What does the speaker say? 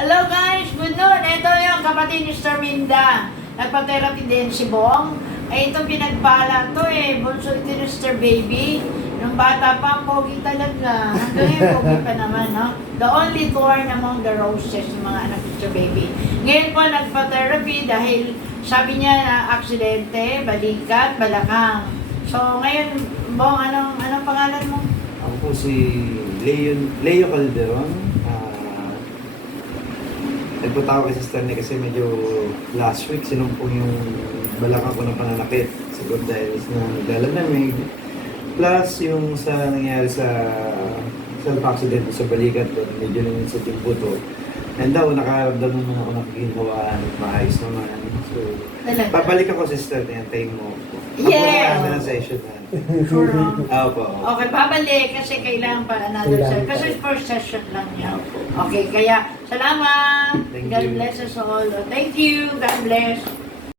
Hello guys, good noon. Ito yung kapatid ni Sir Minda. Nagpa-therapy din si Bong. Ay itong pinagbala to bunso ito ni Sir Baby. Nung bata pa, pogi talaga. Hanggang ngayon, pogi pa naman, no? The only thorn among the roses, yung mga anak ni Sir Baby. Ngayon po, nagpa-therapy dahil sabi niya na aksidente, balikat, balakang. So ngayon, Bong, anong pangalan mo? Ako po si Leo Calderon. Nagpunta ako kay Sister Nick kasi medyo last week sinumpong yung balakang ko ng pananakit. Siguro dahil na naglalamig. Plus yung sa nangyari sa self-accident sa balikat ko, medyo naman sa timpo to. And daw, nakaramdam naman ako nakaginhawaan at maayos naman. So, babalik ako, Sister, niyantay mo. Yeah! Tapos na session na. Sure. Opo. Okay, babalik kasi kailangan pa another session. Kasi first session lang yan. Okay, kaya salamat. Thank God you. bless us all. Thank you. God bless.